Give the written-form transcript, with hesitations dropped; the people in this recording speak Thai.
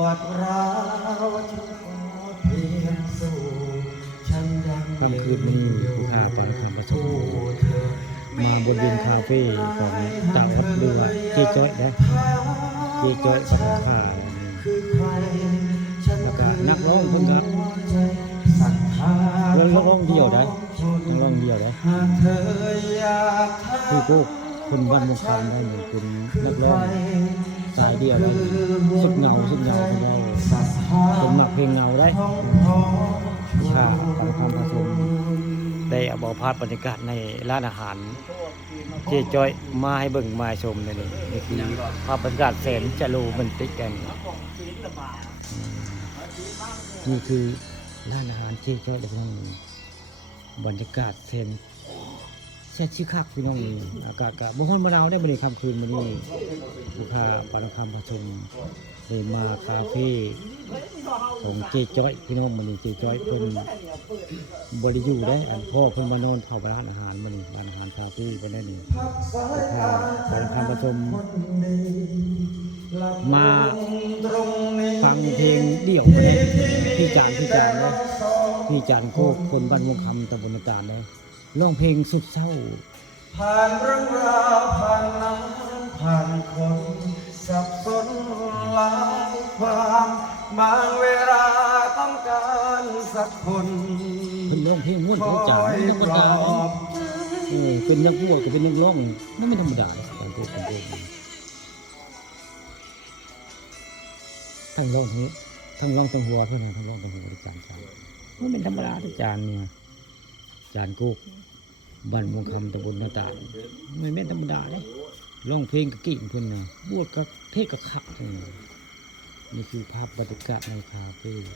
วดร้าวฉันขอเพียงสู้ฉันยัง ค่ำคืนนี้ผู้ข่าปานคำประสมมาบนดินคาเฟ่ของเจ้าวัดเรือเจ๊จ้อยนะเจ๊จ้อยปานข่าแล้วก็นักร้องเพิ่นครับแล้วร้องเดียวได้นักร้องเดียวได้คือพวกคนบ้านมุขคำได้เหมือนเป็นนักร้องสายเดียวได้สุดเงาคนได้เป็นหมักเพลงเงาได้ค่ะปานคำประสมได้เอาบ่พาดบรรยากาศในร้านอาหารเจ๊จ้อยมาให้เบิ่งมาชมเลยนี่คือภาพบรรยากาศแสนจะโรแมนติกกันนี่คือร้านอาหารเจ๊จ้อยเลยพี่น้องบรรยากาศแสนแซ่บชิคักพี่น้องอากาศก็บ่ร้อนบ่หนาวได้มื้อนี้ค่ำคืนมื้อนี้ลูกค้าปานคำประชมได้มาคาเฟ่ของเจ๊จ้อยพี่น้องมื้อนี้เจ๊จ้อยเพิ่นบ่ได้อยู่ได้อันพ่อเพิ่นมานอนเข้าร้านอาหารมื้อนี้ร้านอาหารคาเฟ่เพิ่นได้นี่ลูกค้าปานคำประชมมาฟังเพลงเดี่ยวเลยพี่จานเลยพี่จานโคกคนบ้านวงคำตำบลนาการเลยร้องเพลงสุดเศร้าผ่านเรื่องราวผ่านน้ำผ่านคนสับสนหลายความบางเวลาต้องการสักคนเป็นร้องเพลงม้วนเขาจานไม่ธรรมดาเป็นนักบวชกับเป็นนักร้องไม่ธรรมดาการพูดกันเองทั้งร้องทั้งหัวเพื่อนทั้งร้องทั้งหัวจานไม่เป็นธรรมดาทุกจานเนี่ยจานโคกบ้านวงคำตำบลนาตาลไม่แม่นธรรมดาเลยร้องเพลงกับกิ่งเพื่อนเนี่ยบวชกับเทศกับขับนี่คือภาพบรรยากาศในคาเฟ่